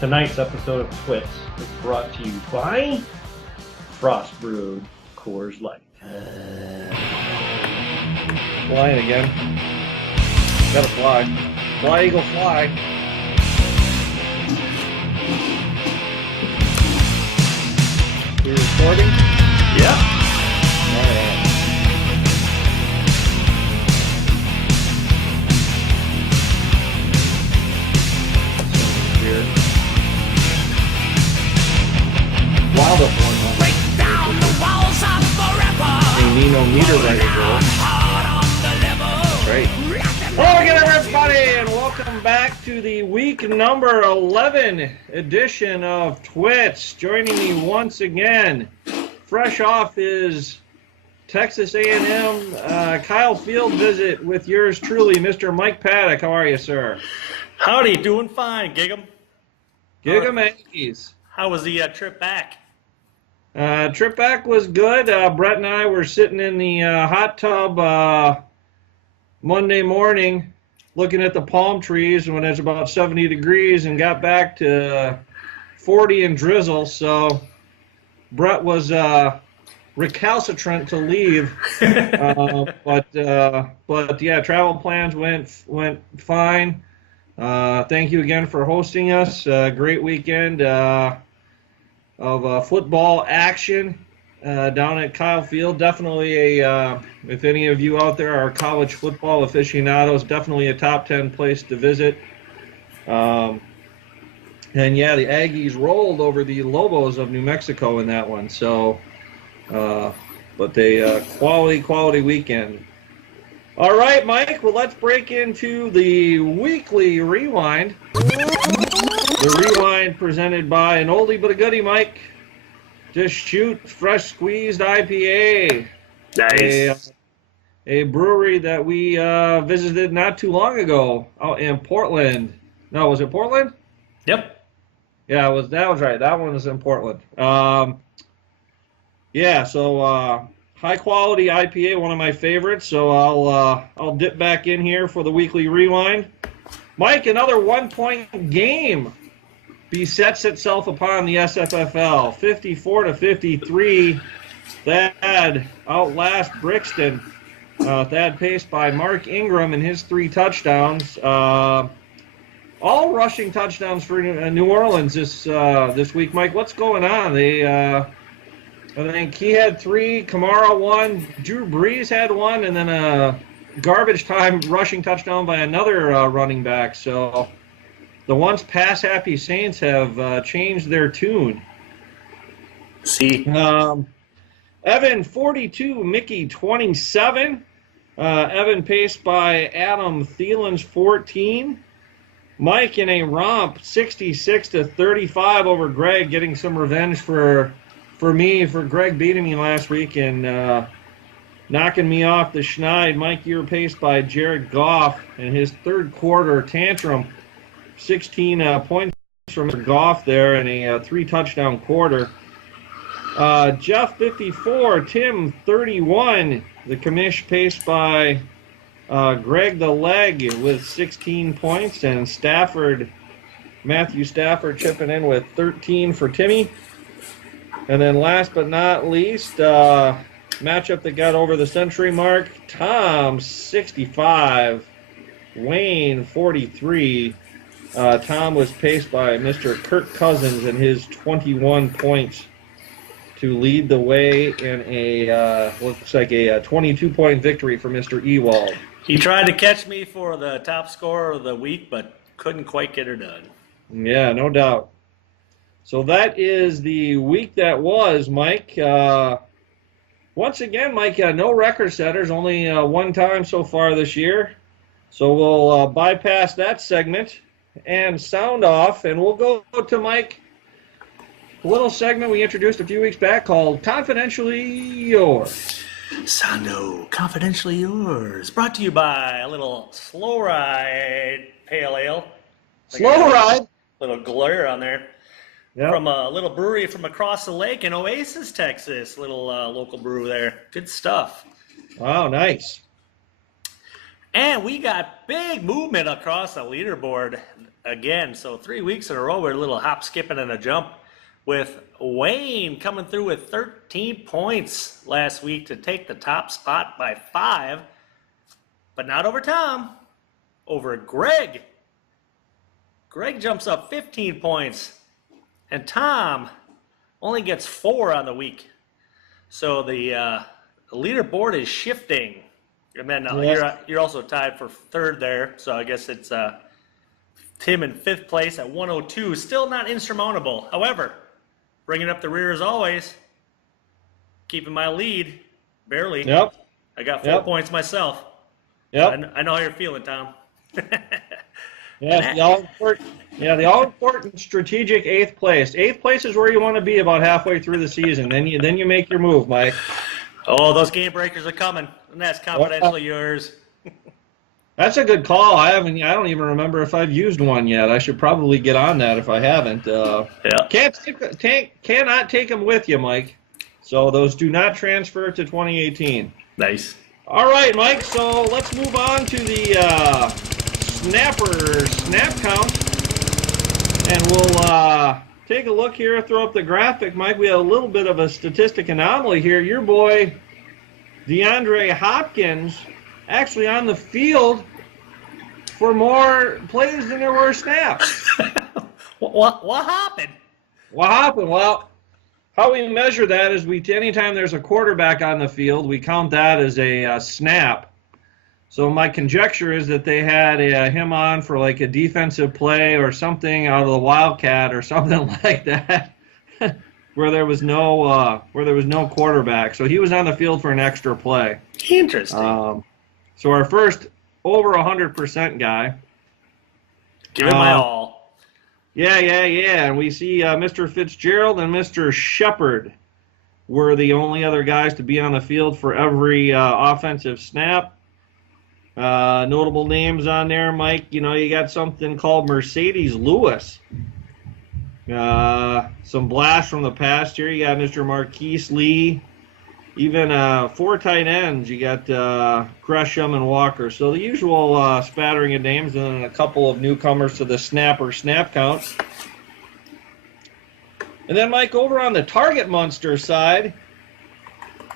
Tonight's episode of TWITS is brought to you by Frost Brewed Coors Light. Flying again. Gotta fly. Fly, eagle, fly. You recording? Yeah. Alright. Weird. Wild up one. Break down the walls of forever. They need no meter right girl. That's right. Hello again, everybody, and welcome back to the week number 11 edition of TWITS. Joining me once again, fresh off his Texas A&M Kyle Field visit with yours truly, Mr. Mike Paddock. How are you, sir? Howdy, doing fine, Gig'em. Gig'em Yankees. How was the trip back? Trip back was good. Brett and I were sitting in the hot tub Monday morning looking at the palm trees when it's about 70 degrees and got back to 40 and drizzle. So Brett was recalcitrant to leave. But yeah, travel plans went fine. Thank you again for hosting us. Great weekend of football action down at Kyle Field. Definitely if any of you out there are college football aficionados, definitely a top 10 place to visit. And yeah, the Aggies rolled over the Lobos of New Mexico in that one. So, but they quality weekend. All right, Mike, well, let's break into the weekly rewind. The rewind presented by an oldie but a goodie, Mike. Just Shoot Fresh Squeezed IPA. Nice. A brewery that we visited not too long ago out in Portland. No, was it Portland? Yep. Yeah, that was right. That one was in Portland. Yeah, so high quality IPA, one of my favorites. So I'll dip back in here for the weekly rewind. Mike, another 1-point game besets itself upon the SFFL. 54-53. Thad outlast Brixton. Thad paced by Mark Ingram and his 3 touchdowns. All rushing touchdowns for New Orleans this week. Mike, what's going on? I think he had 3, Kamara 1, Drew Brees had 1, and then a garbage time rushing touchdown by another running back. So the once pass-happy Saints have changed their tune. See. Evan 42, Mickey 27. Evan paced by Adam Thielen's 14. Mike in a romp 66-35 over Greg, getting some revenge for Greg beating me last week and knocking me off the schneid. Mike, you were paced by Jared Goff and his third quarter tantrum. 16 points from Mr. Goff there in a 3-touchdown quarter. Jeff 54, Tim 31. The commish paced by Greg the Leg with 16 points, and Matthew Stafford chipping in with 13 for Timmy. And then last but not least, matchup that got over the century mark, Tom 65, Wayne 43. Tom was paced by Mr. Kirk Cousins and his 21 points to lead the way in a looks like a 22-point victory for Mr. Ewald. He tried to catch me for the top scorer of the week, but couldn't quite get her done. Yeah, no doubt. So that is the week that was, Mike. Once again, Mike, no record setters, only one time so far this year. So we'll bypass that segment and sound off, and we'll go to Mike. A little segment we introduced a few weeks back called Confidentially Yours. Sondo, confidentially yours. Brought to you by a little Slow Ride Pale Ale. Slow Ride? Little glare on there. Yep. From a little brewery from across the lake in Oasis, Texas. Little local brew there. Good stuff. Wow, nice. And we got big movement across the leaderboard. again. So 3 weeks in a row, we're a little hop, skipping, and a jump with Wayne coming through with 13 points last week to take the top spot by 5, but not over Tom, over Greg. Greg jumps up 15 points, and Tom only gets 4 on the week. So the leaderboard is shifting. And then you're also tied for 3rd there, so I guess it's Tim in 5th place at 102. Still not insurmountable. However, bringing up the rear as always, keeping my lead, barely. Yep. I got 4 points myself. Yep. I know how you're feeling, Tom. Yes, the all-important strategic 8th place. 8th place is where you want to be about halfway through the season. Then you make your move, Mike. Oh, those game breakers are coming, and that's confidentially yours. That's a good call. I don't even remember if I've used one yet. I should probably get on that if I haven't. Cannot take them with you, Mike. So those do not transfer to 2018. Nice. All right, Mike. So let's move on to the snap count, and we'll take a look here. Throw up the graphic, Mike. We have a little bit of a statistic anomaly here. Your boy DeAndre Hopkins actually on the field for more plays than there were snaps. What happened? What happened? Well, how we measure that is anytime there's a quarterback on the field, we count that as a snap. So my conjecture is that they had him on for like a defensive play or something out of the Wildcat or something like that, where there was no quarterback. So he was on the field for an extra play. Interesting. So our first over 100% guy. Give it my all. Yeah. And we see Mr. Fitzgerald and Mr. Shepard were the only other guys to be on the field for every offensive snap. Notable names on there, Mike. You got something called Mercedes Lewis. Some blasts from the past here. You got Mr. Marquise Lee. Even 4 tight ends. You got Gresham and Walker. So the usual spattering of names, and then a couple of newcomers to the snap count. And then, Mike, over on the target monster side,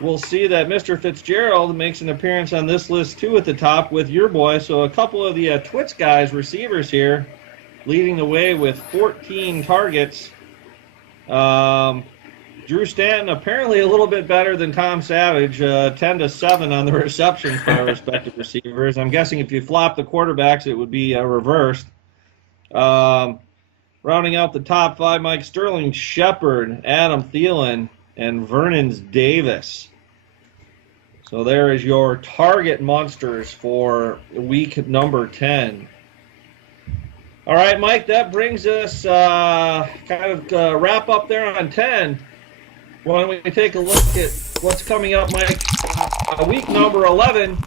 we'll see that Mr. Fitzgerald makes an appearance on this list, too, at the top with your boy. So a couple of the TWITS guys, receivers here, leading the way with 14 targets. Drew Stanton apparently a little bit better than Tom Savage, 10-7 on the receptions by respective receivers. I'm guessing if you flop the quarterbacks, it would be reversed. Rounding out the top 5, Mike Sterling, Shepard, Adam Thielen, and Vernon's Davis. So there is your target monsters for week number 10. All right, Mike, that brings us wrap up there on 10. Why don't we take a look at what's coming up, Mike? Week number 11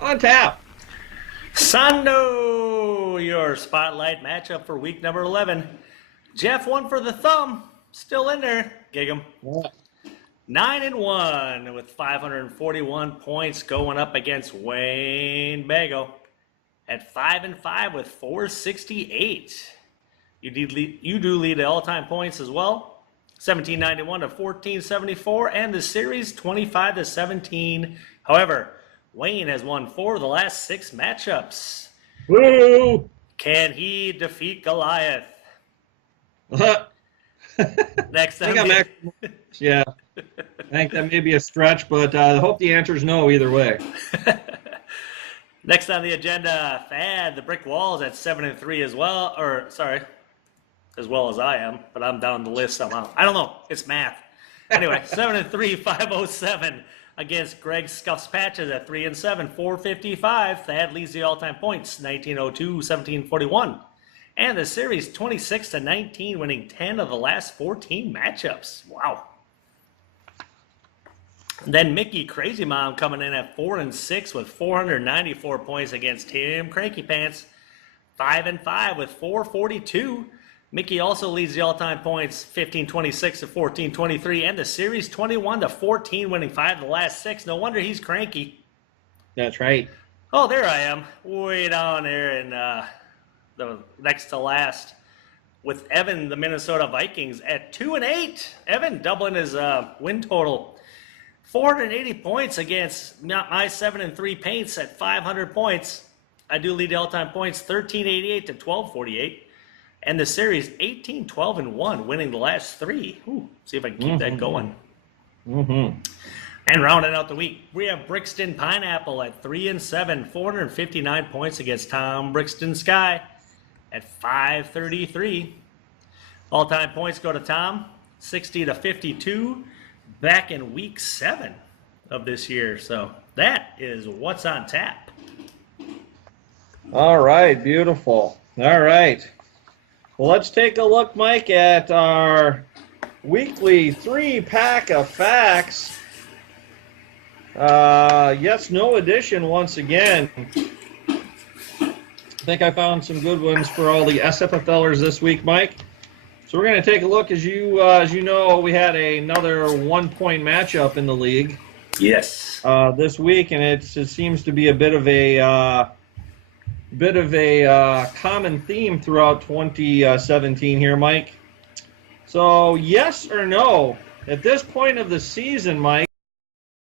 on tap. Sondo, your spotlight matchup for week number 11. Jeff, 1 for the thumb, still in there. Gig 'em. Yeah. 9-1 with 541 points going up against Wayne Bago at 5-5 with 468. You do lead the all-time points as well. 1791 to 1474, and the series 25-17. However, Wayne has won 4 of the last 6 matchups. Woo! Can he defeat Goliath? Next I time. yeah. I think that may be a stretch, but I hope the answer is no either way. Next on the agenda, Thad, the brick walls at 7-3 as well. As well as I am, but I'm down the list somehow. I don't know. It's math. Anyway, 7-3, 507 against Greg Scuffs Patches at 3-7, 455. Thad leads the all-time points, 1902, 1741. And the series 26-19, winning 10 of the last 14 matchups. Wow. Then Mickey Crazy Mom coming in at 4-6 with 494 points against Tim Cranky Pants, 5-5 with 442. Mickey also leads the all-time points, 15-26 to 14-23, and the series 21-14, winning 5 of the last 6. No wonder he's cranky. That's right. Oh, there I am, way down there in the next to last, with Evan, the Minnesota Vikings, at 2-8. Evan doubling his win total. 480 points against my 7-3 Paints at 500 points. I do lead the all-time points, 1388 to 1248. And the series, 18-12-1, winning the last three. Ooh, see if I can keep that going. And rounding out the week, we have Brixton Pineapple at 3-7, 459 points against Tom Brixton Sky at 533. All-time points go to Tom, 60 to 52, back in week 7 of this year. So that is what's on tap. All right, beautiful. All right. Well, let's take a look, Mike, at our weekly 3-pack of facts. Yes, no addition once again. I think I found some good ones for all the SFFLers this week, Mike. So we're going to take a look. As you know, we had another 1-point matchup in the league. Yes. This week, and it seems to be a bit of a common theme throughout 2017 here, Mike. So, yes or no, at this point of the season, Mike,